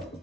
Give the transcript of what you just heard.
Thank you.